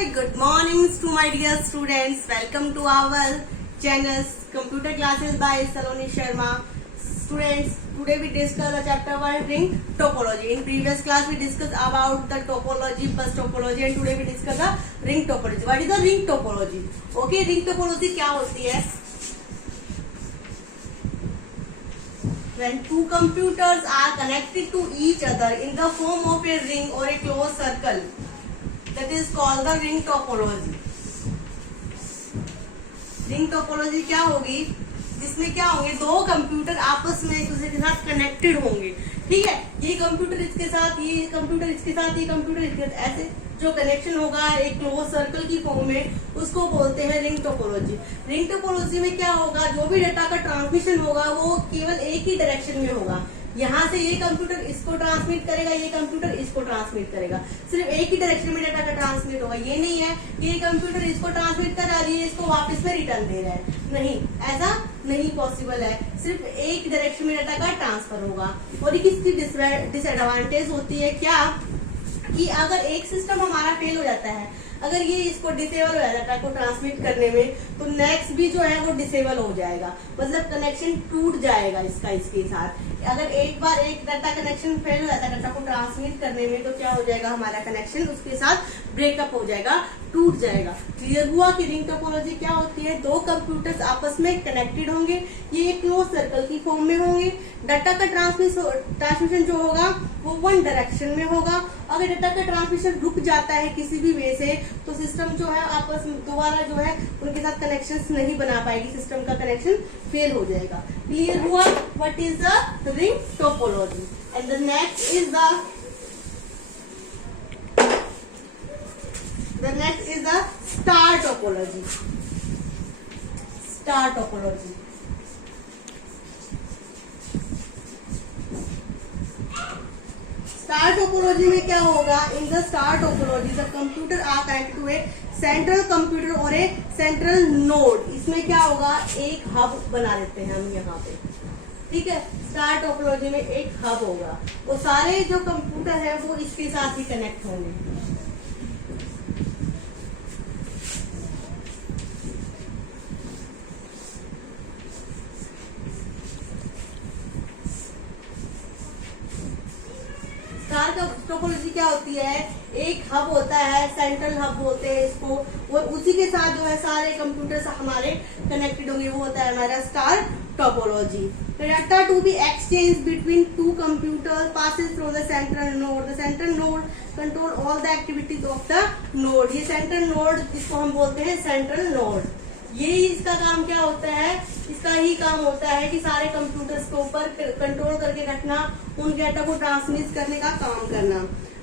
very good morning to my dear students. Welcome to our channel Computer Classes by Saloni Sharma. Students, today we discuss the chapter 1 ring topology. In previous class we discussed about the topology, bus topology, and today we discuss the ring topology. What is the ring topology? Okay, ring topology क्या होती है? When two computers are connected to each other in the form of a ring or a closed circle, that is called the ring topology. Ring topology क्या होगी? जिसमें क्या होंगे, दो computer आपस में एक दूसरे के साथ कनेक्टेड होंगे. ठीक है, ये कंप्यूटर इसके साथ, ये कंप्यूटर इसके साथ, ये कंप्यूटर इसके साथ, ऐसे जो कनेक्शन होगा एक क्लोज सर्कल की फॉर्म में, उसको बोलते हैं रिंग टोपोलॉजी. रिंग टोपोलॉजी में क्या होगा, जो भी डाटा का ट्रांसमिशन होगा वो केवल एक ही डायरेक्शन में होगा. यहाँ से ये कंप्यूटर इसको ट्रांसमिट करेगा, ये कंप्यूटर इसको ट्रांसमिट करेगा. सिर्फ एक ही डायरेक्शन में डाटा का ट्रांसमिट होगा. ये नहीं है कि ये कंप्यूटर इसको ट्रांसमिट कर रहा है, ये इसको वापस में रिटर्न दे रहा है. नहीं, ऐसा नहीं पॉसिबल है. सिर्फ एक डायरेक्शन में डाटा का ट्रांसफर होगा. और इसकी डिसएडवांटेज होती है क्या, कि अगर एक सिस्टम हमारा फेल हो जाता है, अगर ये इसको डिसेबल हो जाता है डाटा को ट्रांसमिट करने में, तो नेक्स्ट भी जो है वो डिसेबल हो जाएगा. मतलब कनेक्शन टूट जाएगा इसके साथ. अगर एक बार एक डाटा कनेक्शन फेल हो जाता है डाटा को ट्रांसमिट करने में, तो क्या हो जाएगा, हमारा कनेक्शन उसके साथ ब्रेकअप हो जाएगा, टूट जाएगा. क्लियर हुआ कि रिंग टोपोलॉजी क्या होती है? दो कंप्यूटर्स आपस में कनेक्टेड होंगे, ये एक क्लोज सर्कल की फॉर्म में होंगे. डाटा का ट्रांसमिशन जो होगा वो वन डायरेक्शन में होगा. अगर डाटा का ट्रांसमिशन रुक जाता है किसी भी वे से, तो सिस्टम जो है आपस में दोबारा जो है उनके साथ कनेक्शन नहीं बना पाएगी, सिस्टम का कनेक्शन फेल हो जाएगा. क्लियर हुआ what is the ring topology. And the next is the star topology. Star topology. Star topology में क्या होगा? In the star topology, the computer are connected to a central computer और a central node. इसमें क्या होगा, एक hub बना देते हैं हम यहाँ पे. ठीक है, स्टार टोपोलॉजी में एक हब होगा. वो सारे जो कंप्यूटर है वो इसके साथ ही कनेक्ट होंगे. स्टार टोपोलॉजी क्या होती है? एक हब होता है, सेंट्रल हब बोलते हैं इसको, और उसी के साथ जो है सारे कंप्यूटर्स हमारे कनेक्टेड होंगे, वो होता है हमारा star topology. Data to be exchanged between two computers passes through the central node. The central node control all the activities of the node. ये central node जिसको हम बोलते हैं central node. ये इसका काम क्या होता है? इसका ही काम होता है कि सारे कंप्यूटर्स के ऊपर कंट्रोल करके रखना, उन डाटा को ट्रांसमिट करने का काम करना.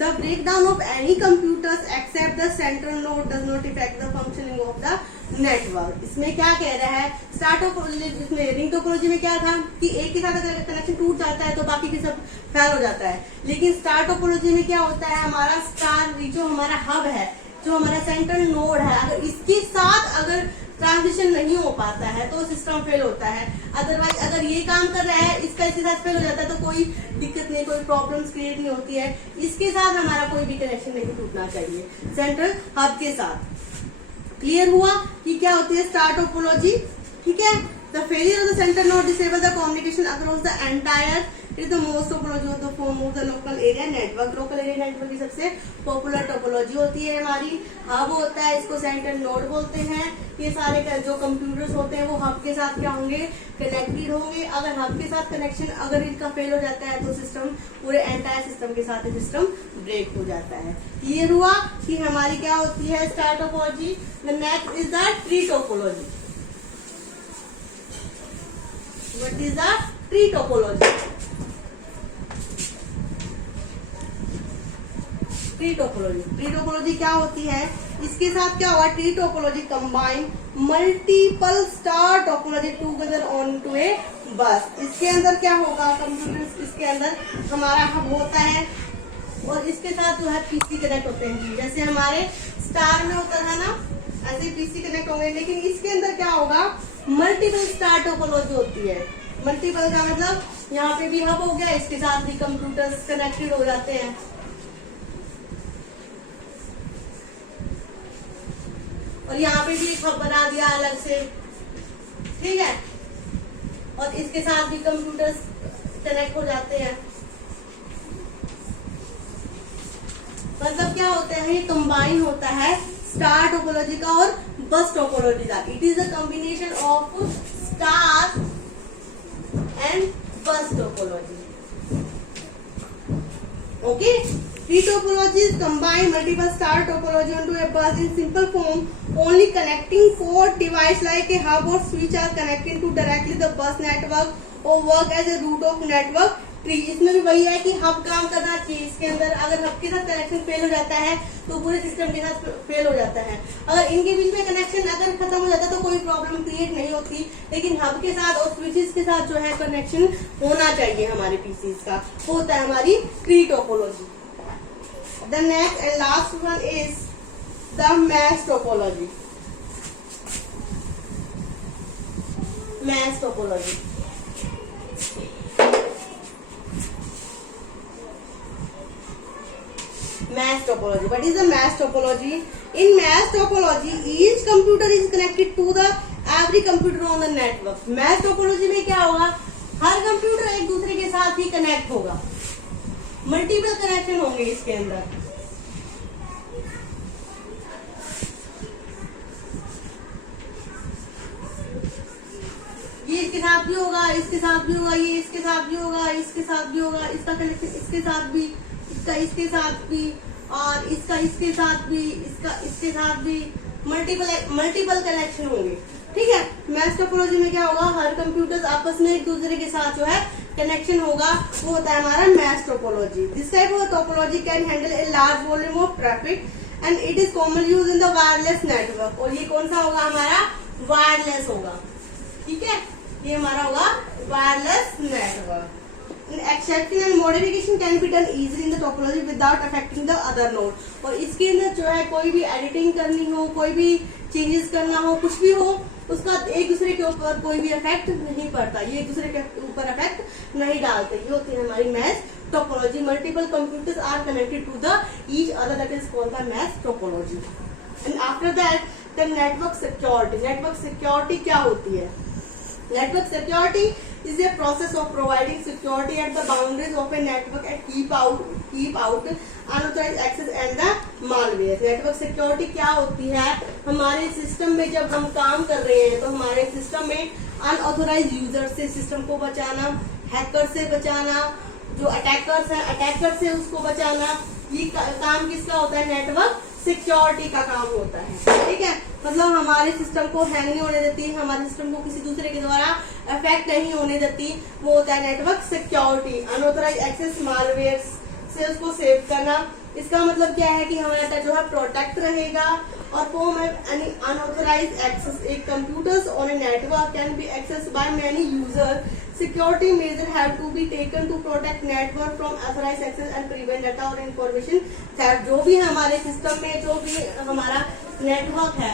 The breakdown of any computers except the central node does not affect the functioning of the network. इसमें क्या कह रहा है? स्टार टोपोलॉजी, इसमें रिंग टोपोलॉजी में क्या था कि एक के साथ अगर कनेक्शन टूट जाता है तो बाकी के सब फेल हो जाता है. लेकिन स्टार टोपोलॉजी में क्या होता है, हमारा स्टार जो हमारा हब है, जो हमारा सेंट्रल नोड है, अगर इसके साथ अगर ट्रांजिशन नहीं हो पाता है तो सिस्टम फेल होता है. अदरवाइज अगर ये काम कर रहा है, इसका इसके साथ फेल हो जाता है, तो कोई दिक्कत नहीं, कोई प्रॉब्लम्स क्रिएट नहीं होती है. इसके साथ हमारा कोई भी कनेक्शन नहीं टूटना चाहिए, सेंट्रल हब के साथ. क्लियर हुआ कि क्या होती है स्टार टोपोलॉजी. ठीक है, the failure of the central node disable the communication across the entire. It is the most topology of the form of the local area network. Local area network की सबसे popular topology होती है हमारी. Hub होता है, इसको central node बोलते हैं. ये सारे जो कंप्यूटर्स होते हैं वो हब के साथ क्या होंगे, कनेक्टेड होंगे. अगर हब के साथ कनेक्शन अगर इनका फेल हो जाता है तो सिस्टम, पूरे एंटायर सिस्टम के साथ सिस्टम ब्रेक हो जाता है. ये हुआ कि हमारी क्या होती है star topology. The next is the tree topology. What is the tree topology? Tree topology, tree topology क्या होती है? इसके साथ क्या हुआ, tree topology combine multiple star topology together on to a bus. इसके अंदर क्या होगा, कंप्यूटर इसके अंदर हमारा हब होता है और इसके साथ जो है पीसी कनेक्ट होते हैं. जैसे हमारे स्टार में होता था ना, ऐसे पीसी कनेक्ट होंगे. लेकिन इसके अंदर क्या होगा, मल्टीपल स्टार टोपोलॉजी होती है. मल्टीपल का मतलब यहाँ पे भी हब हो गया, इसके साथ भी कंप्यूटर्स कनेक्टेड हो जाते हैं. और यहाँ पे भी एक हब बना दिया अलग से, ठीक है। और इसके साथ भी कंप्यूटर्स कनेक्ट हो जाते हैं। मतलब क्या होता है, ये कंबाइन होता है स्टार टोपोलॉजी का और बस टोपोलॉजी का। It is a combination of star and बस topology. Okay, tree topologies combine multiple star topology onto a bus in simple form. Only connecting four devices like a hub or switch are connected to directly the bus network or work as a root of network tree. इसमें भी वही है कि hub काम करना चाहिए। इसके अंदर अगर हब के साथ कनेक्शन फेल हो जाता है तो पूरे सिस्टम के साथ फेल हो जाता है। अगर इनके बीच में कनेक्शन अगर खत्म हो जाता है तो कोई प्रॉब्लम क्रिएट नहीं होती, लेकिन हब के साथ और स्विचेस के साथ जो है कनेक्शन होना चाहिए हमारे पीसीज का। होता है हमारी tree topology. The next and last one is the mesh topology. Mesh topology. Mesh topology. What is the mesh topology? In mesh topology, each computer is connected to the every computer on the network. Mesh topology में क्या होगा? हर computer एक दूसरे के साथ ही connect होगा। Multiple connection होंगे इसके अंदर। ये इसके साथ भी होगा, इसके साथ भी होगा, ये इसके साथ भी होगा, इसके साथ भी होगा, इसका कनेक्शन इसके साथ भी, इसका इसके साथ भी, और इसका इसके साथ भी, इसका इसके साथ भी, मल्टीपल कनेक्शन होंगे, ठीक है। मैश टोपोलॉजी में क्या होगा, हर कंप्यूटर्स आपस में एक दूसरे के साथ जो है कनेक्शन होगा, वो होता है हमारा mesh topology. This type of topology can handle a large volume of traffic and it is commonly used in the wireless network. और ये कौन सा होगा, हमारा वायरलेस होगा, ठीक है। ये हमारा होगा wireless network. Exception and modification can be done easily in the topology without affecting the other node. और इसके अंदर जो है कोई भी एडिटिंग करनी हो, कोई भी चेंजेस करना हो, कुछ भी हो, उसका एक दूसरे के ऊपर कोई भी इफेक्ट नहीं पड़ता, ये एक दूसरे के ऊपर इफेक्ट नहीं डालते। ये होती है हमारी mesh topology. Multiple computers are connected to the each other, that is called the mesh topology. And after that the network security. Network security क्या होती है? Network security is a process of providing security at the boundaries of a network and keep out unauthorized access and the malware. Network security क्या होती है? हमारे system में जब हम काम कर रहे हैं तो हमारे सिस्टम में अनऑथोराइज यूजर से सिस्टम को बचाना, हैकर से बचाना, जो अटैकर्स हैं अटैकर से उसको बचाना, ये काम किसका होता है? नेटवर्क सिक्योरिटी का काम होता है, ठीक है। मतलब हमारे सिस्टम को हैंग नहीं होने देती, हमारे सिस्टम को किसी दूसरे के द्वारा अफेक्ट नहीं होने देती, वो होता है network security. Unauthorise access malware से उसको सेव करना। इसका मतलब क्या है कि हमारा डाटा जो है प्रोटेक्ट रहेगा। और from any unauthorise access a computers on a network can be access by many user. Security measures have to be taken to protect network from unauthorized access and prevent data और information theft। जो भी हमारे system में जो भी हमारा network है,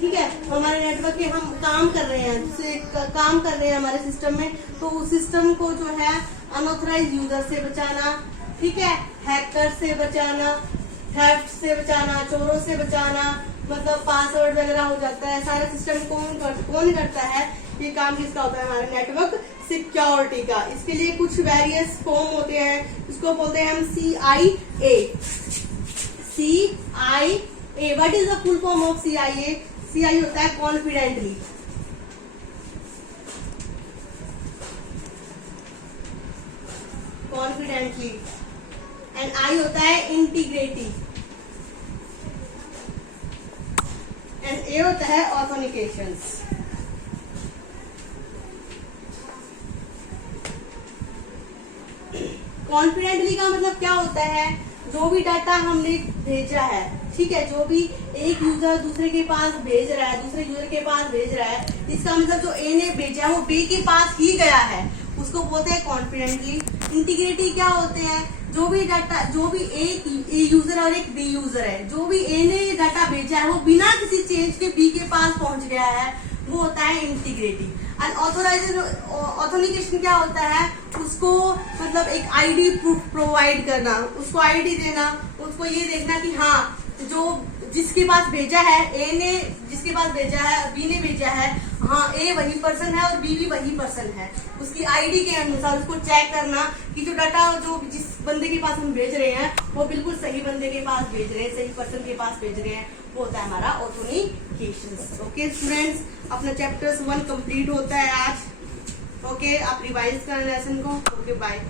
ठीक है, हमारे नेटवर्क के हम काम कर रहे हैं, जिससे काम कर रहे हैं हमारे सिस्टम में, तो उस सिस्टम को जो है अनऑथोराइज यूजर से बचाना, ठीक है, हैकर से बचाना, थेफ्ट से बचाना, चोरों से बचाना, मतलब पासवर्ड वगैरह हो जाता है, सारा सिस्टम कौन करता है? ये काम किसका होता है? हमारे नेटवर्क सिक्योरिटी का। इसके लिए कुछ वेरियस फॉर्म होते हैं, इसको बोलते हैं हम CIA। CIA, what is the full form of CIA? CIA होता है कॉन्फिडेंटली, एंड I होता है इंटीग्रिटी, एंड A होता है ऑथेंटिकेशंस। कॉन्फिडेंटली का मतलब क्या होता है? जो भी डाटा हमने भेजा है, ठीक है, जो भी एक यूजर दूसरे के पास भेज रहा है, दूसरे यूजर के पास भेज रहा है, इसका मतलब जो ए ने भेजा है वो बी के पास ही गया है, उसको बोलते हैं कॉन्फिडेंटली। इंटीग्रिटी क्या होते हैं? जो भी डाटा, जो भी एक ए यूजर और एक बी यूजर है, जो भी ए ने डाटा भेजा है वो बिना किसी चेंज के बी के पास पहुंच गया है, वो होता है इंटीग्रिटी। ऑथेंटिकेशन क्या होता है? उसको मतलब एक आईडी प्रोवाइड करना, उसको आईडी देना, उसको ये देखना कि हाँ जो जिसके पास भेजा है, ए ने जिसके पास भेजा है, बी ने भेजा है, हाँ ए वही पर्सन है और बी भी वही पर्सन है, उसकी आईडी के अनुसार उसको चेक करना कि जो डाटा जो जिस बंदे के पास हम भेज रहे हैं वो बिल्कुल सही बंदे के पास भेज रहे हैं, सही पर्सन के पास भेज रहे हैं, वो होता है हमारा ऑथेंटिकेशन। ओके स्टूडेंट्स, अपना चैप्टर 1 कंप्लीट होता है आज। ओके, आप रिवाइज करें लेसन को। Okay bye.